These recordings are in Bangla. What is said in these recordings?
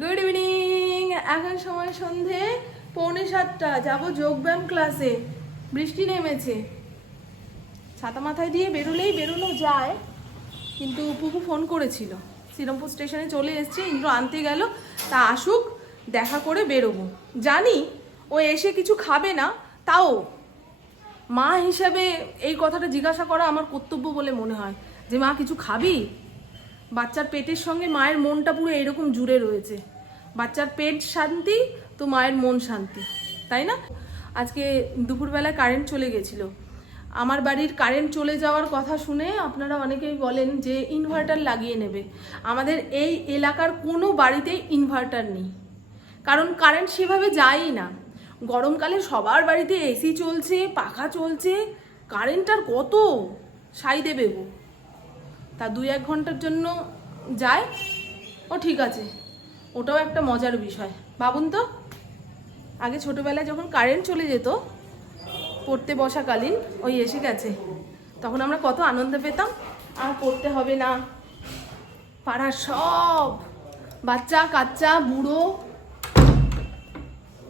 গুড ইভিনিং এখন সময় সন্ধে, পৌনে সাতটা। যাব যোগব্যায়াম ক্লাসে বৃষ্টি নেমেছে। ছাতা মাথায় দিয়ে বেরোলেই বেরোনো যায়, কিন্তু পুপু ফোন করেছিল। শ্রীরামপুর স্টেশনে চলে এসছে, ইন্দ্র আনতে গেল, তা আসুক, দেখা করে বেরোবো। জানি, ও এসে কিছু খাবে না, তাও মা হিসাবে এই কথাটা জিজ্ঞাসা করা আমার কর্তব্য বলে মনে হয়। যে মা কিছু খাবি? বাচ্চার পেটের সঙ্গে মায়ের মনটা পুরো এরকম জুড়ে রয়েছে। বাচ্চার পেট শান্তি, তো মায়ের মন শান্তি, তাই না? আজকে দুপুরবেলায় কারেন্ট চলে গেছিল। আমার বাড়ির কারেন্ট চলে যাওয়ার কথা শুনে আপনারা অনেকেই বলেন যে ইনভার্টার লাগিয়ে নেবে। আমাদের এই এলাকার কোনো বাড়িতেই ইনভার্টার নেই। কারণ কারেন্ট সেভাবে যায়ই না। গরমকালে সবার বাড়িতে এসি চলছে, পাখা চলছে, কারেন্ট আর কত? সাই দেবে গো। তা দুই এক ঘণ্টার জন্য যায়। ও ঠিক আছে। ওটাও একটা মজার বিষয়। ভাবুন তো, আগে ছোটোবেলায় যখন কারেন্ট চলে যেত, পড়তে বসাকালীন ওই এসে গেছে। তখন আমরা কত আনন্দ পেতাম। আর পড়তে হবে না। পাড়ার সব বাচ্চা, কাচ্চা, বুড়ো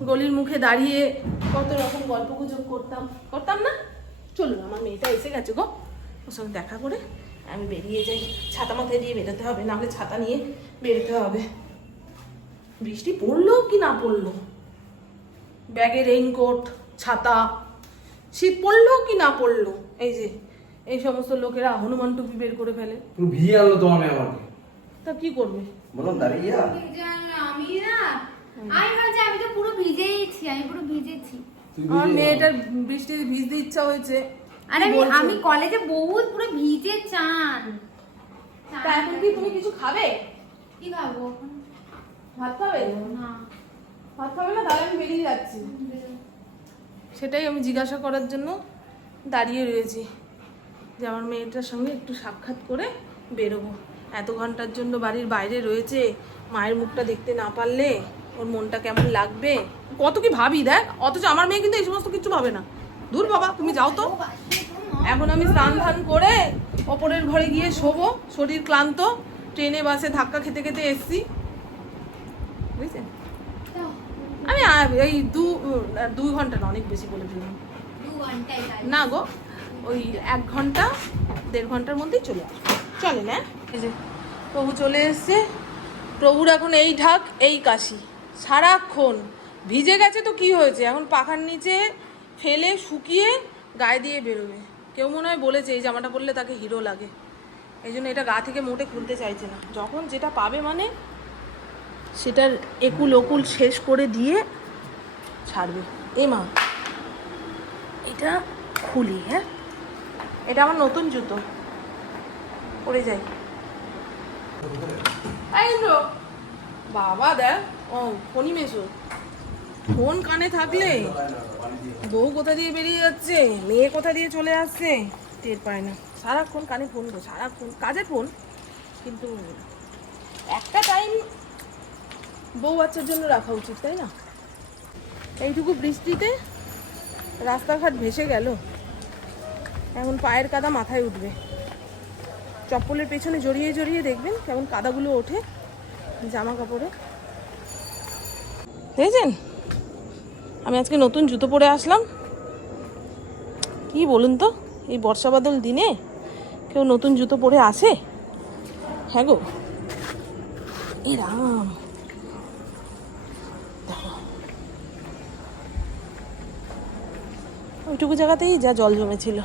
গলির মুখে দাঁড়িয়ে কত রকম গল্প গুজব করতাম। করতাম না? চলুন, আমার মেয়েটা এসে গেছে গো। ওর সঙ্গে দেখা করে আমি বেরিয়ে যাই। ছাতা মাথায় দিয়ে বেরোতে হবে নাহলে ছাতা নিয়ে বেরোতে হবে। বৃষ্টি পড়ল কি না পড়ল? ব্যাগে রেইনকোট ছাতা শীত পড়ল কি না পড়ল? এই যে এই সমস্ত লোকেরা হনুমান টুপি বের করে ফেলে। পুরো ভিজিয়ে আনলো তোমার মেয়ে আমাকে। তা কি করবে? বললাম দাঁড়িয়ে আমি না। আমি ভাবছি আমি তো পুরো ভিজেইছি আমি পুরো ভিজেছি। আমার মেয়েটার বৃষ্টিতে ভিজতে ইচ্ছা হয়েছে। আরে আমি আমি কলেজে বহুত পুরো ভিজে চান। তা এখন কি তুমি কিছু খাবে? কি খাব ভাত খাবে না। ভাত খাবে না? তাহলে আমি বেরিয়ে যাচ্ছি। সেটাই আমি জিজ্ঞাসা করার জন্য দাঁড়িয়ে রয়েছি যে আমার মেয়েটার সঙ্গে একটু সাক্ষাৎ করে বেরোবো। এত ঘণ্টার জন্য বাড়ির বাইরে রয়েছে মায়ের মুখটা দেখতে না পারলে ওর মনটা কেমন লাগবে? কত কি ভাবি দেখ অথচ আমার মেয়ে কিন্তু এই সমস্ত কিছু ভাবে না। দূর বাবা, তুমি যাও তো। এখন আমি স্নান ধান করে ওপরের ঘরে গিয়ে শোবো, শরীর ক্লান্ত, ট্রেনে, বাসে ধাক্কা খেতে খেতে এসছি। বুঝছেন আমি এই দু, দুই ঘণ্টা না, অনেক বেশি বলে দিলাম। না গো, ওই এক ঘণ্টা, দেড় ঘণ্টার মধ্যেই চলে আসবে। চলে না এই যে, প্রভু চলে এসছে। প্রভুর এখন এই ঢাক, এই কাশি। সারাক্ষণ ভিজে গেছে তো কি হয়েছে? এখন পাখার নিচে ফেলে শুকিয়ে গায়ে দিয়ে বেরোবে। কেউ মনে হয় বলেছে, এই জামাটা পরলে তাকে হিরো লাগে। এই জন্য এটা গা থেকে মোটে খুলতে চাইছে না। যখন যেটা পাবে মানে সেটার একুল ওকুল শেষ করে দিয়ে ছাড়বে। এ মা, এটা খুলি হ্যাঁ? এটা আমার নতুন জুতো। পরে যাই। বাবা দেখ, ও ফোনই মেশো ফোন কানে থাকলে? বউ কোথা দিয়ে বেরিয়ে যাচ্ছে? মেয়ে কোথা দিয়ে চলে আসছে? টের পায় না। সারাক্ষণ কানে ফোন গো, সারাক্ষণ কাজের ফোন। কিন্তু একটা টাইম বউ বাচ্চার জন্য রাখা উচিত, তাই না? এইটুকু বৃষ্টিতে রাস্তাঘাট ভেসে গেল। এখন পায়ের কাদা মাথায় উঠবে। চপ্পলের পেছনে জড়িয়ে জড়িয়ে দেখবেন কেমন কাদাগুলো ওঠে জামা কাপড়ে দেখেছেন? আমি আজকে নতুন জুতো পরে আসলাম। কি বলুন তো, এই বর্ষা বাদল দিনে কেউ নতুন জুতো পরে আসে? হ্যাঁ গো। এই রাম। ওইটুকু জায়গাতেই যা জল জমেছিল।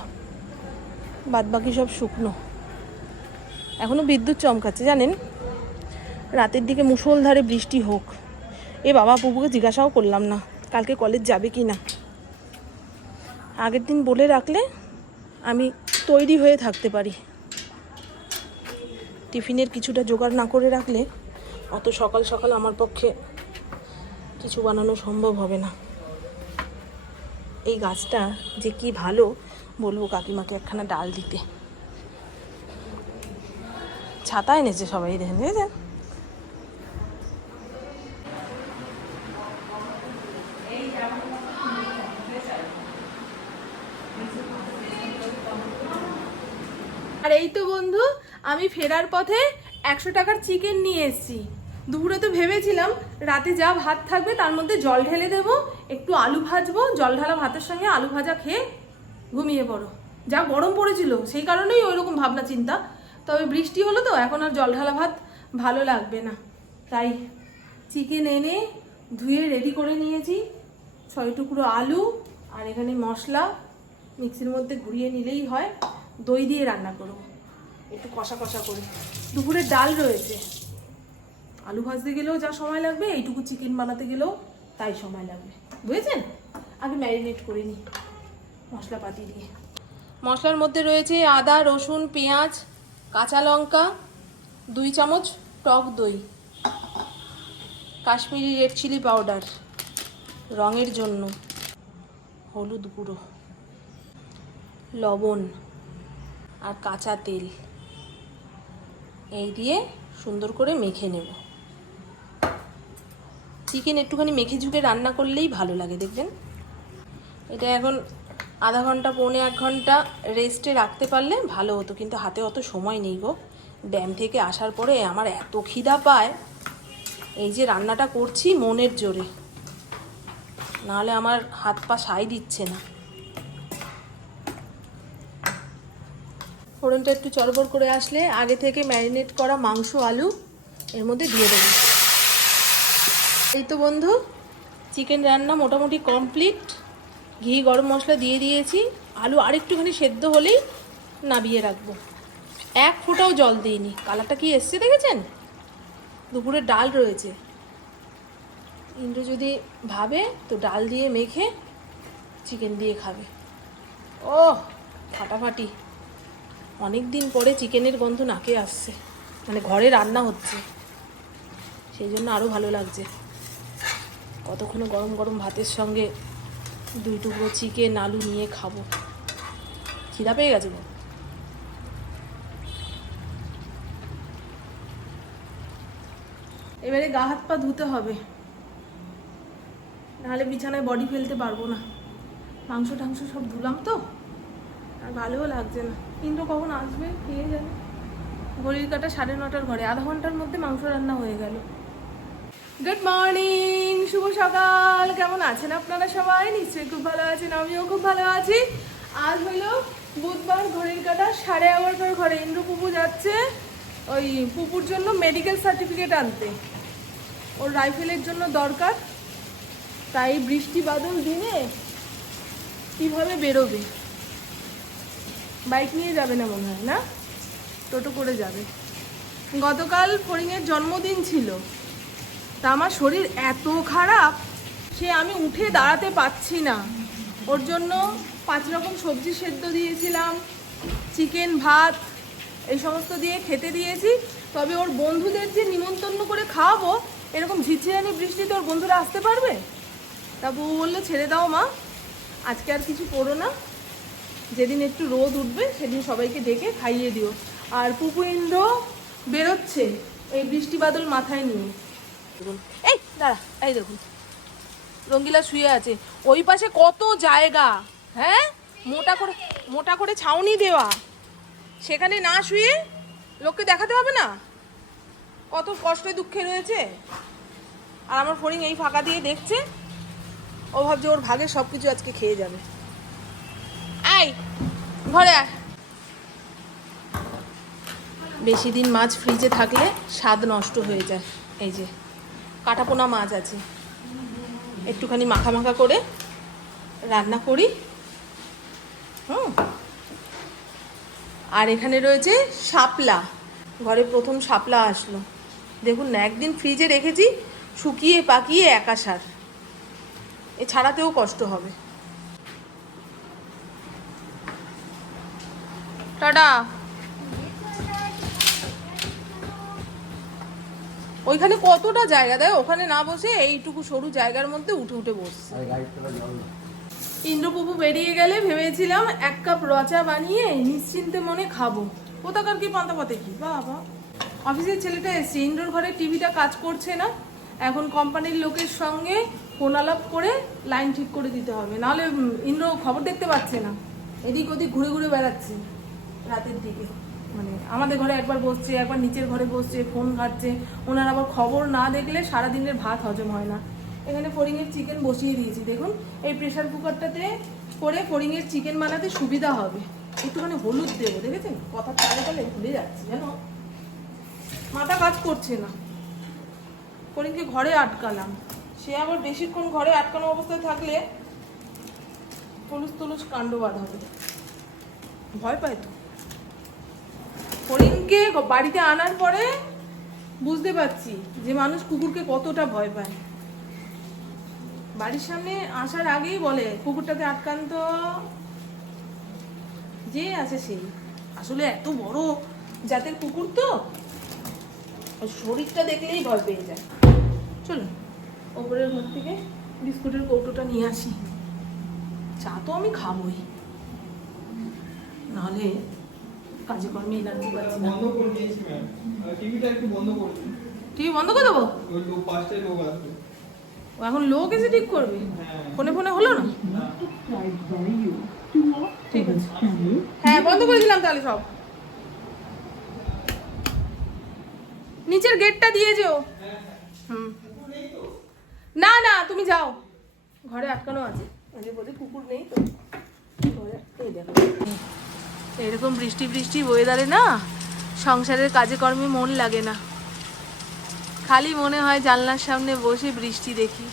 বাদ বাকি সব শুকনো। এখনও বিদ্যুৎ চমকাচ্ছে, জানেন? রাতের দিকে মুষলধারে বৃষ্টি হোক। এ বাবা, পুপুকে জিজ্ঞাসাও করলাম না। কালকে কলেজ যাবে কি না। আগের দিন বলে রাখলে আমি তৈরি হয়ে থাকতে পারি। টিফিনের কিছুটা জোগাড় না করে রাখলে অত সকাল সকাল আমার পক্ষে কিছু বানানো সম্ভব হবে না। এই গাছটা যে কি ভালো, বলব কাকিমাকে একখানা ডাল দিতে। ছাতা এনেছে সবাই, দেখেন, দেখেছেন? আমি ফেরার পথে একশো টাকার চিকেন নিয়ে এসেছি। দুপুরে তো ভেবেছিলাম রাতে যা ভাত থাকবে তার মধ্যে জল ঢেলে দেবো, একটু আলু ভাজবো, জল ঢালা ভাতের সঙ্গে আলু ভাজা খেয়ে ঘুমিয়ে পড়ো। যা গরম পড়েছিল, সেই কারণেই ওই রকম ভাবনা চিন্তা। তবে বৃষ্টি হলো তো, এখন আর জল ঢালা ভাত ভালো লাগবে না। তাই চিকেন এনে ধুয়ে রেডি করে নিয়েছি। ছয় টুকরো আলু আর এখানে মশলা মিক্সির মধ্যে ঘুরিয়ে নিলেই হয়। দই দিয়ে রান্না করব। একটু কষা কষা করে। দুপুরের ডাল রয়েছে। আলু ভাজতে গেলেও যা সময় লাগবে, এইটুকু চিকেন বানাতে গেলেও তাই সময় লাগবে। বুঝেছেন? আমি ম্যারিনেট করে নিই মশলাপাতি দিয়ে। মশলার মধ্যে রয়েছে আদা, রসুন, পেঁয়াজ, কাঁচা লঙ্কা, দুই চামচ টক দই, কাশ্মীরি রেড চিলি পাউডার রঙের জন্য হলুদ গুঁড়ো, লবণ আর কাঁচা তেল। এই দিয়ে সুন্দর করে মেখে নেব। চিকেন একটুখানি মেখে ঝুঁকে রান্না করলেই ভালো লাগে, দেখবেন? এটা এখন আধা ঘণ্টা, পৌনে এক ঘণ্টা রেস্টে রাখতে পারলে ভালো হতো, কিন্তু হাতে অত সময় নেই গো। ব্যায়াম থেকে আসার পরে আমার এত খিদা পায়। এই যে রান্নাটা করছি মনের জোরে। নাহলে আমার হাত পা সাই দিচ্ছে না। ফোড়নটা একটু চড়বড় করে আসলে আগে থেকে ম্যারিনেট করা মাংস, আলু এর মধ্যে দিয়ে দেবো। এই তো বন্ধু, চিকেন রান্না মোটামুটি কমপ্লিট। ঘি, গরম মশলা দিয়ে দিয়েছি। আলু আরেকটুখানি সেদ্ধ হলেই নাবিয়ে রাখব। এক ফোঁটাও জল দিইনি। কালারটা কি এসছে দেখেছেন? দুপুরে ডাল রয়েছে। ইন্দ্র যদি ভাবে, তো ডাল দিয়ে মেখে চিকেন দিয়ে খাবে। ও ফাটাফাটি। অনেক দিন পরে চিকেনের গন্ধ নাকে আসছে। মানে ঘরে রান্না হচ্ছে। সেই জন্য আরও ভালো লাগছে। কতক্ষণে গরম গরম ভাতের সঙ্গে দুই টুকরো চিকেন, আলু নিয়ে খাব। খিদা পেয়ে গেছে গো। এবারে গা হাত পা ধুতে হবে। নাহলে বিছানায় বডি ফেলতে পারব না। মাংস টাংস সব ধুলাম তো। আর ভালোও লাগছে না। কিন্তু কখন আসবে কে জানে ঘড়ির কাটা সাড়ে নটার ঘরে, আধা ঘণ্টার মধ্যে মাংস রান্না হয়ে গেল। গুড মর্নিং শুভ সকাল। কেমন আছেন আপনারা সবাই? নিশ্চয়ই খুব ভালো আছেন, আমিও খুব ভালো আছি। আজ হলো বুধবার, ঘড়ির কাটা সাড়ে এগারোটার ঘরে ইন্দ্র পুপু যাচ্ছে ওই পুপুর জন্য মেডিকেল সার্টিফিকেট আনতে। ওর রাইফেলের জন্য দরকার। তাই বৃষ্টি বাদল দিনে কীভাবে বেরোবে? বাইক নিয়ে যাবে না মনে হয়, না? টোটো করে যাবে। গতকাল ফড়িংয়ের জন্মদিন ছিল। তা আমার শরীর এত খারাপ সে আমি উঠে দাঁড়াতে পারছি না। ওর জন্য পাঁচ রকম সবজি সেদ্ধ দিয়েছিলাম, চিকেন ভাত, এই সমস্ত দিয়ে খেতে দিয়েছি। তবে ওর বন্ধুদের যে নিমন্ত্রণ করে খাওয়াবো, এরকম ঝিঝিরানি বৃষ্টিতে ওর বন্ধুরা আসতে পারবে? তা বউ বলল, ছেড়ে দাও মা, আজকে আর কিছু করো না। যেদিন একটু রোদ উঠবে, সেদিন সবাইকে ডেকে খাইয়ে দিও। আর পুপু ইন্দ্র বেরোচ্ছে এই বৃষ্টি বাদল মাথায় নিয়ে। এই দাঁড়া, এই দেখুন। রঙ্গিলা শুয়ে আছে। ওই পাশে কত জায়গা হ্যাঁ? মোটা করে মোটা করে ছাউনি দেওয়া। সেখানে না শুয়ে লোককে দেখাতে হবে না? কত কষ্টে দুঃখে রয়েছে। আর আমার ফড়িং এই ফাঁকা দিয়ে দেখছে। ও ভাবছে ওর ভাগে সব কিছু আজকে খেয়ে যাবে। ঘরে আয়। বেশি দিন মাছ ফ্রিজে থাকলে স্বাদ নষ্ট হয়ে যায়। এই যে, কাটাপোনা মাছ আছে। একটুখানি মাখা মাখা করে রান্না করি। হুম। আর এখানে রয়েছে শাপলা। ঘরে প্রথম শাপলা আসলো। দেখুন না, একদিন ফ্রিজে রেখেছি শুকিয়ে পাকিয়ে একাশার এ ছাড়াতেও কষ্ট হবে। টাটা। ওইখানে কতটা জায়গা? দেয় ওখানে না বসে এইটুকু সরু জায়গার মধ্যে উঠে উঠে বসছে। ইন্দ্রপ্রভু বেরিয়ে গেলে ভেবেছিলাম এক কাপ রচা বানিয়ে নিশ্চিন্তে মনে খাব। কোথাকার কি পান্তা পাতে কি? বাবা। অফিসের ছেলেটা এসছে। ইন্দ্রর ঘরে টিভিটা কাজ করছে না। এখন কোম্পানির লোকের সঙ্গে ফোন আলাপ করে লাইন ঠিক করে দিতে হবে। নাহলে ইন্দ্র খবর দেখতে পাচ্ছে না। এদিক ওদিক ঘুরে ঘুরে বেড়াচ্ছে। রাতের দিকে। মানে আমাদের ঘরে একবার বসছে, একবার নিচের ঘরে বসছে, ফোন ঘাটছে, ওনার আবার খবর না দেখলে সারা দিনের ভাত হজম হয় না। এখানে ফড়িংয়ের চিকেন বসিয়ে দিয়েছি, দেখুন। এই প্রেশার কুকারটাতে করে ফড়িংয়ের চিকেন বানাতে সুবিধা হবে। একটুখানি হলুদ দেবো, দেখেছেন? কথা তালে তালে ভুলে যাচ্ছে জানো মাথা কাজ করছে না। ফড়িংকে ঘরে আটকালাম। সে আবার বেশিক্ষণ ঘরে আটকানো অবস্থায় থাকলে তলুস তলুস কাণ্ড বাঁধাবে ভয় পায় তো? হরিণকে বাড়িতে আনার পরে বুঝতে পারছি যে মানুষ কুকুরকে কতটা ভয় পায়। বাড়ির সামনে আসার আগেই বলে, কুকুরটাকে আটকান তো। যে আছে সেই। আসলে এত বড় জাতের কুকুর তো। শরীরটা দেখলেই ভয় পেয়ে যায়। চলুন ওপরের ঘর থেকে বিস্কুটের কৌটোটা নিয়ে আসি। চা তো আমি খাবোই। নাহলে কাজে কর্মে এনার্জি পাচ্ছি না বন্ধ করে দিয়েছি ম্যাম টিভিটা একটু বন্ধ করে দিন। টিভি বন্ধ করে দেবো? ওই লোক পাঁচটায় লোক আসবে। ও এখন লোক এসে ঠিক করবে? হ্যাঁ। ফোনে ফোনে হলো না? ঠিক আছে। হ্যাঁ বন্ধ করে দিলাম তাহলে সব। নিচের গেটটা দিয়ে যেও হুম। না না তুমি যাও। ঘরে আটকানো আছে। যে কুকুর নেই তো। ঘরে এই দেখো। এরকম বৃষ্টি বৃষ্টি ওয়েদারে না সংসারের কাজে কর্মে মন লাগে না। খালি মনে হয় জানলার সামনে বসে বৃষ্টি দেখি।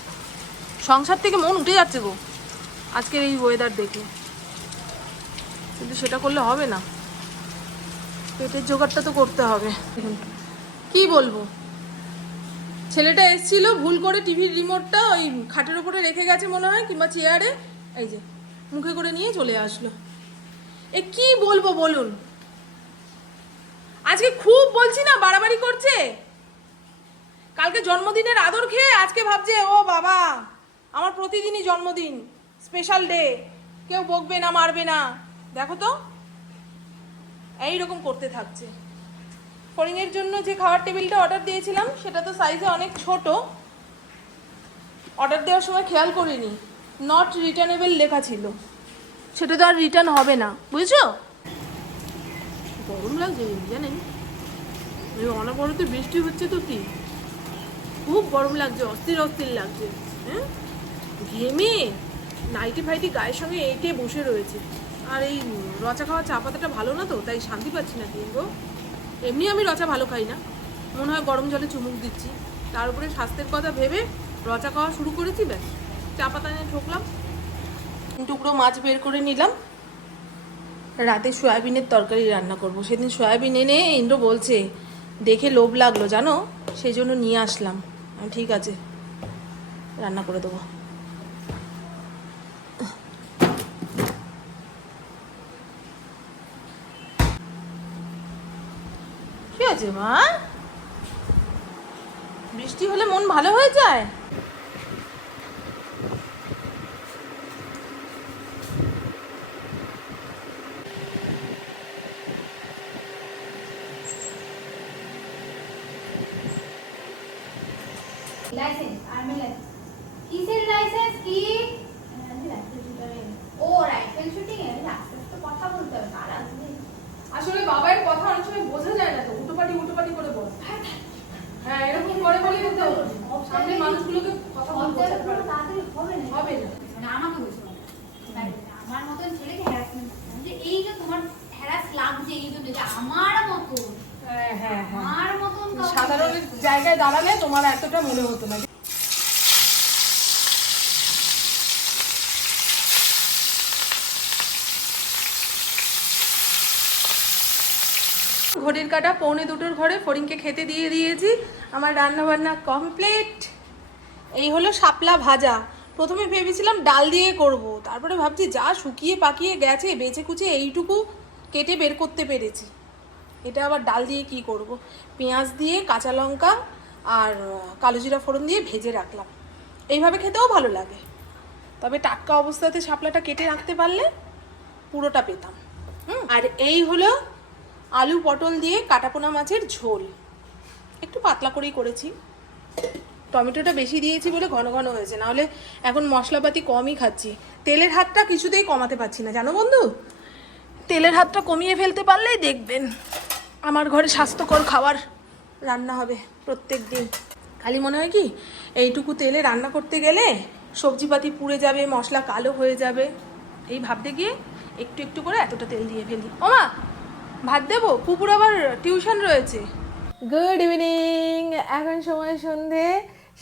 সংসার থেকে মন উঠে যাচ্ছে গো, আজকের এই ওয়েদার দেখে। কিন্তু সেটা করলে হবে না। পেটের জোগাড়টা তো করতে হবে। কি বলব? ছেলেটা এসেছিল, ভুল করে টিভির রিমোটটা ওই খাটের উপরে রেখে গেছে মনে হয়, কিংবা চেয়ারে এই যে, মুখে করে নিয়ে চলে আসলো। এ কি বলব বলুন? আজকে খুব বলছি না, বাড়াবাড়ি করছে? কালকে জন্মদিনের আদর খেয়ে আজকে ভাবছে, ও বাবা, আমার প্রতিদিনই জন্মদিন স্পেশাল ডে কেউ বকবে না, মারবে না। দেখো তো এই রকম করতে থাকছে। ফড়িংয়ের জন্য যে খাওয়ার টেবিলটা অর্ডার দিয়েছিলাম, সেটা তো সাইজে অনেক ছোট। অর্ডার দেওয়ার সময় খেয়াল করিনি নট রিটার্নেবল লেখা ছিল। সেটা তো আর রিটার্ন হবে না, বুঝছ? গরম লাগছে জানেন অনবরত বৃষ্টি হচ্ছে তো কি? খুব গরম লাগছে, অস্থির অস্থির লাগছে হ্যাঁ? ঘেমে নাইটি ফাইটি গায়ের সঙ্গে এঁটে বসে রয়েছে। আর এই রচা খাওয়া চা পাতাটা ভালো না তো, তাই শান্তি পাচ্ছি না কিনবো এমনি আমি রচা ভালো খাই না। মনে হয় গরম জলে চুমুক দিচ্ছি। তার উপরে স্বাস্থ্যের কথা ভেবে রচা খাওয়া শুরু করেছি ব্যাস। চা পাতা নিয়ে ঠকলাম। টুকরো মাছ বের করে নিলাম। রাতে সয়াবিনের তরকারি রান্না করব। সেদিন সয়াবিন এনে ইন্দ্র বলছে, দেখে লোভ লাগল জানো? সেই জন্য নিয়ে আসলাম। ঠিক আছে, রান্না করে দেবো। কি আছে মা? বৃষ্টি হলে মন ভালো হয়ে যায় লাইসেন্স আর্মি লাইসেন্স কিসের লাইসেন্স কি ও রাইফেল শুটিং এ আস্তে আস্তে কথা বলতে হবে আর আসবে আসলে বাবার কথা অনেক সময় বোঝা যায় না তো উটোপাটি উটোপাটি করে বল হ্যাঁ এরকম করে বলে তো সামনে মানুষগুলোকে কথা বলতে অবজার্ভ করে তাড়াতাড়ি হবে না হবে না মানে আমাকে বলছো মানে আমার মতন ছেলেকে হ্যারাসমেন্ট যে এই যে তোমার হ্যারাস লাগছে এই জন্য যে আমার মতন হ্যাঁ হ্যাঁ হ্যাঁ আমার মতন কাউকে- সাধারণ জায়গায় দাঁড়ালে তোমার এতটা মনে হতো না। ঘড়ির কাটা, পৌনে দুটোর ঘরে ফড়িংকে খেতে দিয়ে দিয়েছি। আমার রান্না বান্না কমপ্লিট এই হলো শাপলা ভাজা। প্রথমে ভেবেছিলাম ডাল দিয়ে করব। তারপরে ভাবছি যা শুকিয়ে পাকিয়ে গেছে বেছে কুচে এইটুকু কেটে বের করতে পেরেছি। এটা আবার ডাল দিয়ে কি করব? পেঁয়াজ দিয়ে কাঁচা লঙ্কা আর কালো জিরা ফোড়ন দিয়ে ভেজে রাখলাম। এইভাবে খেতেও ভালো লাগে। তবে টাটকা অবস্থাতে শাপলাটা কেটে রাখতে পারলে পুরোটা পেতাম। আর এই হলো আলু পটল দিয়ে কাটাপোনা মাছের ঝোল। একটু পাতলা করেই করেছি। টমেটোটা বেশি দিয়েছি বলে ঘন ঘন হয়েছে। নাহলে এখন মশলাপাতি কমই খাচ্ছি। তেলের হাতটা কিছুতেই কমাতে পারছি না। জানো বন্ধু? তেলের হাতটা কমিয়ে ফেলতে পারলেই দেখবেন। আমার ঘরে স্বাস্থ্যকর খাবার রান্না হবে প্রত্যেক দিন। খালি মনে হয় কি, এইটুকু তেলে রান্না করতে গেলে সবজিপাতি পুড়ে যাবে, মশলা কালো হয়ে যাবে। এই ভাবতে গিয়ে একটু একটু করে এতটা তেল দিয়ে ফেলি। ওমা ভাত দেবো? পুকুর আবার টিউশন রয়েছে। গুড ইভিনিং এখন সময় সন্ধে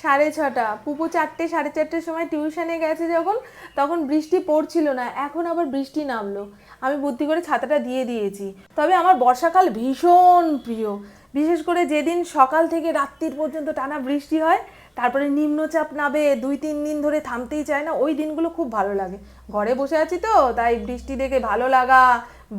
সাড়ে ছটা। পুপু চারটে, সাড়ে চারটের সময় টিউশনে গেছে যখন, তখন বৃষ্টি পড়ছিল না। এখন আবার বৃষ্টি নামলো। আমি বুদ্ধি করে ছাতাটা দিয়ে দিয়েছি। তবে আমার বর্ষাকাল ভীষণ প্রিয়। বিশেষ করে যেদিন সকাল থেকে রাত্রির পর্যন্ত টানা বৃষ্টি হয়, তারপরে নিম্নচাপ নাবে দুই, তিন দিন ধরে থামতেই চায় না, ওই দিনগুলো খুব ভালো লাগে। ঘরে বসে আছি তো, তাই বৃষ্টি দেখে ভালো লাগা,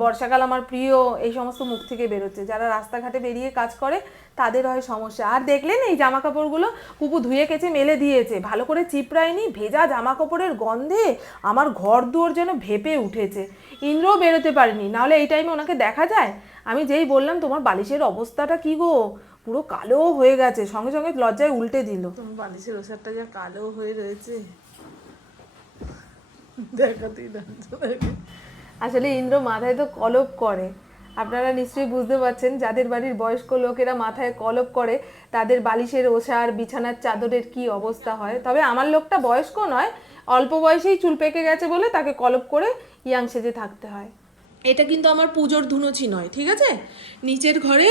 বর্ষাকাল আমার প্রিয়, এই সমস্ত মুখ থেকে বেরোচ্ছে। যারা রাস্তাঘাটে বেরিয়ে কাজ করে, তাদের হয় সমস্যা। আর দেখলেন এই জামা কাপড়গুলো পুপু ধুয়ে কেচে মেলে দিয়েছে। ভালো করে চিপড়ায়নি, ভেজা জামা কাপড়ের গন্ধে আমার ঘর দুয়ার যেন ভেপে উঠেছে। ইন্দ্রও বেরোতে পারেনি, নাহলে এই টাইমে ওনাকে দেখা যায়? আমি যেই বললাম তোমার বালিশের অবস্থাটা কি গো? পুরো কালো হয়ে গেছে। সঙ্গে সঙ্গে লজ্জায় উল্টে দিল। তোমার বালিশের ওষারটা যা কালো হয়ে রয়েছে। দেখাতেই আসলে ইন্দ্র মাথায় তো কলপ করে। আপনারা নিশ্চয়ই বুঝতে পারছেন যাদের বাড়ির বয়স্ক লোকেরা মাথায় কলপ করে তাদের বালিশের ওষার বিছানার চাদরের কি অবস্থা হয়? তবে আমার লোকটা বয়স্ক নয় অল্প বয়সেই চুল পেকে গেছে বলে তাকে কলপ করে ইয়াং সেজে থাকতে হয়। এটা কিন্তু আমার পুজোর ধুনোচি নয়, ঠিক আছে? নিচের ঘরে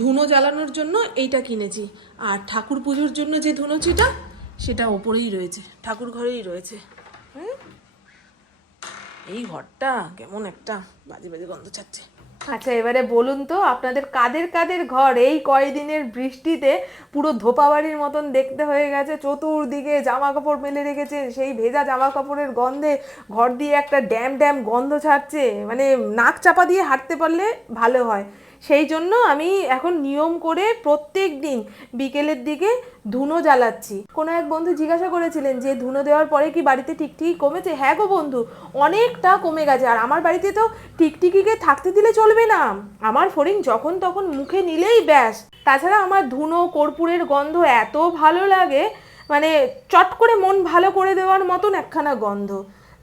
ধুনো জ্বালানোর জন্য এইটা কিনেছি। আর ঠাকুর পুজোর জন্য যে ধুনোচিটা, সেটা ওপরেই রয়েছে, ঠাকুর ঘরেই রয়েছে। এই ঘরটা কেমন একটা বাজে বাজে গন্ধ ছাড়ছে। আচ্ছা এবারে বলুন তো, আপনাদের কাদের কাদের ঘর? এই কয়দিনের বৃষ্টিতে পুরো ধোপাবাড়ির মতন দেখতে হয়ে গেছে, চতুর্দিকে জামা কাপড় মেলে রেখেছে, সেই ভেজা জামা কাপড়ের গন্ধে ঘর দিয়ে একটা ড্যাম ড্যাম গন্ধ ছাড়ছে। মানে নাক চাপা দিয়ে হাঁটতে পারলে ভালো হয়। সেই জন্য আমি এখন নিয়ম করে প্রত্যেক দিন বিকেলের দিকে ধুনো জ্বালাচ্ছি। কোনো এক বন্ধু জিজ্ঞাসা করেছিলেন যে ধুনো দেওয়ার পরে কি বাড়িতে টিকটিকি কমেছে? হ্যাঁ গো বন্ধু, অনেকটা কমে গেছে। আর আমার বাড়িতে তো টিকটিকিকে থাকতে দিলে চলবে না। আমার ফড়িং যখন তখন মুখে নিলেই ব্যাস। তাছাড়া আমার ধুনো, কর্পূরের গন্ধ এত ভালো লাগে মানে চট করে মন ভালো করে দেওয়ার মতন একখানা গন্ধ।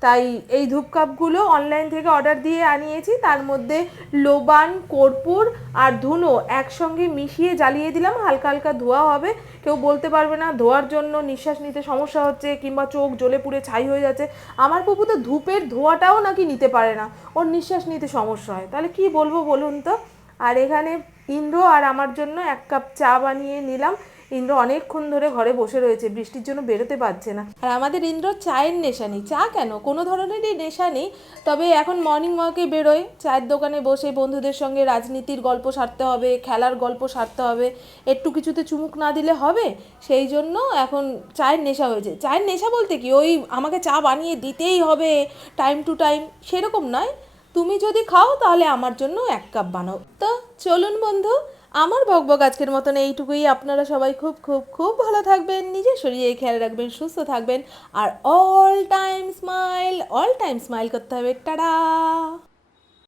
তাই এই ধূপকাপগুলো অনলাইন থেকে অর্ডার দিয়ে আনিয়েছি। তার মধ্যে লোবান, কর্পূর আর ধুনো একসঙ্গে মিশিয়ে জ্বালিয়ে দিলাম। হালকা হালকা ধোয়া হবে। কেউ বলতে পারবে না, ধোয়ার জন্য নিঃশ্বাস নিতে সমস্যা হচ্ছে কিংবা চোখ জ্বলে পুড়ে ছাই হয়ে যাচ্ছে। আমার পুপু তো ধূপের ধোঁয়াটাও নাকি নিতে পারে না। ওর নিঃশ্বাস নিতে সমস্যা হয়। তাহলে কি বলব বলুন তো? আর এখানে ইন্দ্র আর আমার জন্য এক কাপ চা বানিয়ে নিলাম। ইন্দ্র অনেকক্ষণ ধরে ঘরে বসে রয়েছে, বৃষ্টির জন্য বেরোতে পারছে না। আর আমাদের ইন্দ্র চায়ের নেশা নেই। চা কেন? কোনো ধরনেরই নেশা নেই। তবে এখন মর্নিং ওয়াকে বেরোয়, চায়ের দোকানে বসে বন্ধুদের সঙ্গে রাজনীতির গল্প সারতে হবে, খেলার গল্প সারতে হবে। একটু কিছুতে চুমুক না দিলে হবে? সেই জন্য এখন চায়ের নেশা হয়েছে। চায়ের নেশা বলতে কি? ওই আমাকে চা বানিয়ে দিতেই হবে টাইম টু টাইম সেরকম নয়। তুমি যদি খাও তাহলে আমার জন্য এক কাপ বানাও। তো চলুন বন্ধু আমার বকবক আজকের মতন এইটুকুই। আপনারা সবাই খুব খুব খুব ভালো থাকবেন নিজের শরীরে খেয়াল রাখবেন, সুস্থ থাকবেন, আর all time smile all time smile করতে হবে। টাটা!